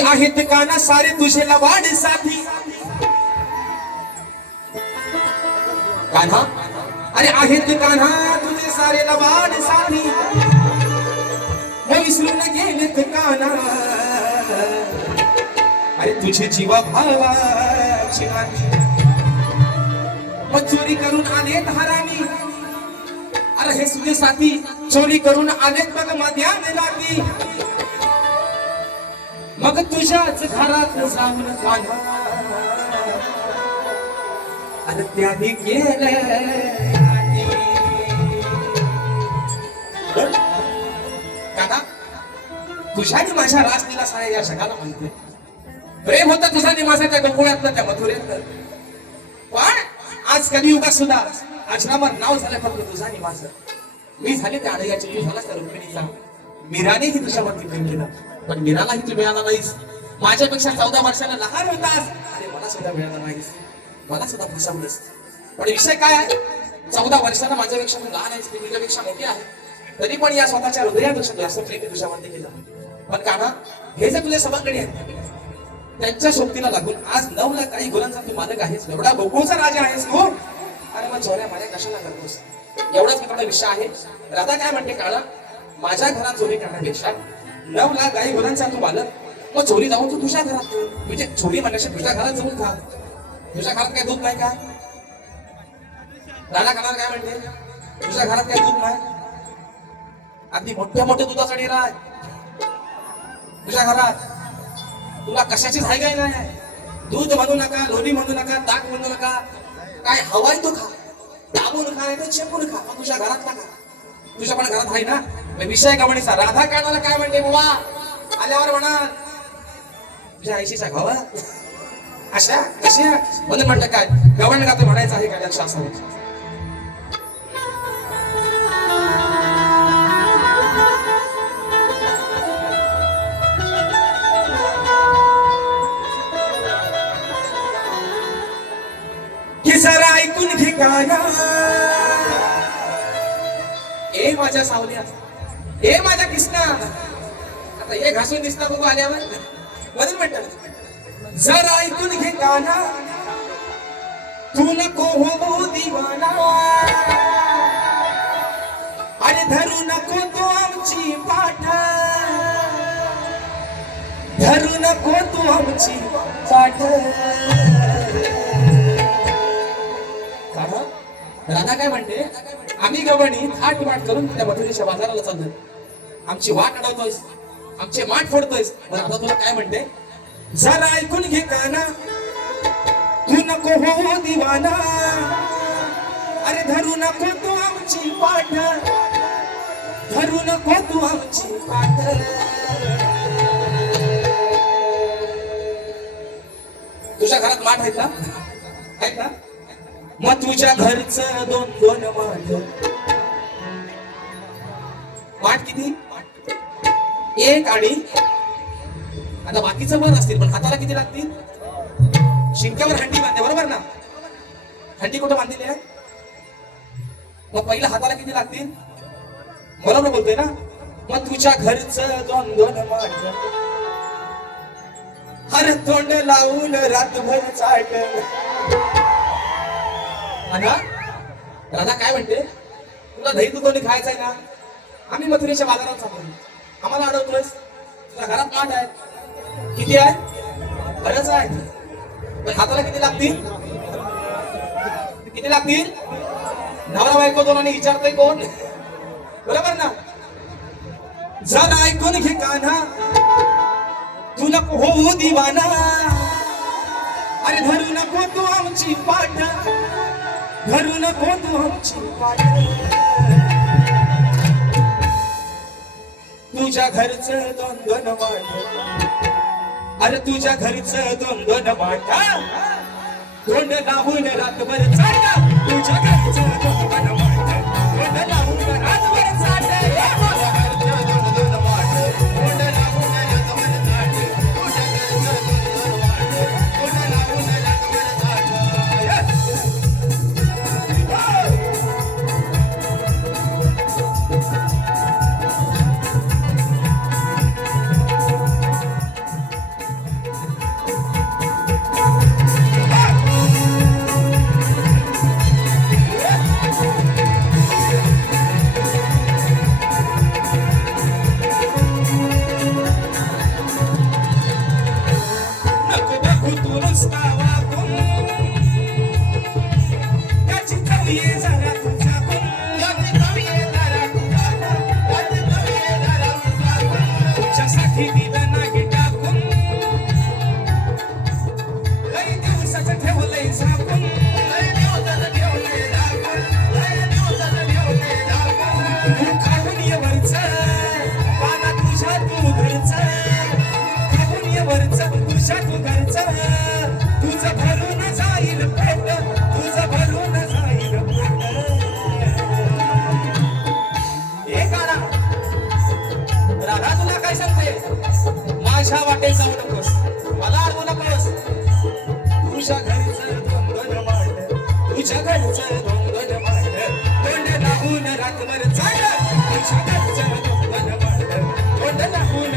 की आहेत काना सारे तुझे लवाड साथी. कान्हा, अरे आहेत कान्हा तुझे सारे लवाड साथी. विसरून गेलेत काना अरे तुझे जीवा भावाची नाती. मग चोरी करून आलेत हरामी. अरे हे तुझे साथी चोरी करून आलेत बघ मध्यान राती. मग तुझ्याच घरात जाऊन कान्हा अरे त्याने केलं. काका तुझ्याने माझ्या रासलीला साऱ्या या जगाला म्हणते. प्रेम होता तुझा निवासा त्या गोकुळातलं त्या मथुरेतलं. पण आज कलियुगात सुद्धा आश्रमात नाव झालं फक्त तुझा निवास. मी झाले त्या अडयाची, तू झाला त्या रुक्मिणीचा. मीरानेही तुझ्यावरती प्रेम केलं पण मीरालाही तू मिळाला नाहीस. माझ्यापेक्षा 14 वर्षाला लहान होतास अरे मला सुद्धा मिळाला नाहीस. मला सुद्धा फसवलंस. पण विषय काय आहे, 14 वर्षाला माझ्यापेक्षा तू लहान आहेस, मी तुझ्यापेक्षा मोठी आहे. तरी पण या स्वतःच्या हृदयापेक्षा जास्त प्रेम तुझ्यावरती केलं. पण कान्हा हे जे तुझे सभागणी आहेत त्यांच्या सोबतीला लागून आज 9 लाख काही गुणांचा तू मालक आहेस. एवढा गोकुळचा राजा आहेस तू. अरे मग चोऱ्या माऱ्या कशाला करतोस. एवढाच मी विषय आहे. राधा काय म्हणते, काळा माझ्या घरात चोरी करण्यापेक्षा 9 लाख गाई गुणांचा तू मालक, मग चोरी जाऊन तू तुझ्या घरात. म्हणजे चोरी म्हणण्याशी तुझ्या घरात जाऊन खा. तुझ्या घरात काय दूध नाही का. राधा कानार काय म्हणते, तुझ्या घरात काय दूध नाही. अगदी मोठ्या मोठ्या दुधाचा डेरा आहे तुझ्या घरात. तुला कशाचीच हाय काय नाही. दूध म्हणू नका, लोणी म्हणू नका, ताक म्हणू नका, काय हवाय तो खा. दाबून खा नाही तर चेपून खा, पण तुझ्या घरात का. तुझ्या पण घरात आहे ना. विषय गमणीचा. राधा कानाला काय म्हणते, बुवा आल्यावर म्हणा तुझ्या आईशीचा घावा अशा कशा. म्हणून म्हटलं काय गवण गातो म्हणायचं आहे का लक्ष असावं. जरा ऐकून घे काना ए माझ्या सावल्या, ए माझ्या कृष्णा. आता हे घासून दिसता बघू आल्यावर. म्हणून म्हणतात जरा ऐकून घे काना तू नको हो दिवाना. अरे धरू नको तो आमची पाठ, धरू नको तू आमची पाठ. राधा काय म्हणते, आम्ही गवणी थाट वाट करून त्या मथुरेच्या बाजाराला चाललोय. आमची वाट अडवतोयस, आमचे माठ फोडतोयस. राधा तुला काय म्हणते, जरा ऐकून घे काना तू नको हो दिवाना. अरे धरू नको तू आमची पाठ, धरू नको तू आमची पाठ. तुझ्या घरात माठ आहेत ना, आहेत ना. मग तुझ्या घरचं 2-2 माठ किती, एक. आणि आता बाकीचं वर असतील पण हाताला किती लागतील. शिंक्यावर हंडी बांधते बरोबर ना. हंडी कुठं बांधलेली आहे. मग पहिल्या हाताला किती लागतील, बरोबर बोलतोय ना. मग तुझ्या घरचं 2-2 माठ, हर तोंड लावून रातभर चाट. राधा काय म्हणते, तुला दही तुझं खायचंय ना. आम्ही मथुरेच्या बाजारात चाललो, आम्हाला अडवतोयस. तुझ्या घरात माठ आहे, किती आहे, बरंच आहे. पण हाताला किती लागतील, किती लागतील. नवरा बायको दोनांनी विचारतोय कोण, बरोबर ना. जरा ऐकून घे कान्हा तू नको हो दिवाना. अरे धरू नको तू आमची पाठ, धरू नको तू आमची पाठ. तुझ्या घरचं 2-2 माठ, अरे तुझ्या घरचं 2-2 माठ, तोंड लावून रातभर चाट. तुझ्या घरचं 2-2 माठ, तोंड लावून रातभर चाट. तुझ्या घरचं दोंगण मांड तोंड लावून रातभर चाल तुझ्या घरचं दोंगण मांड तोंड लावून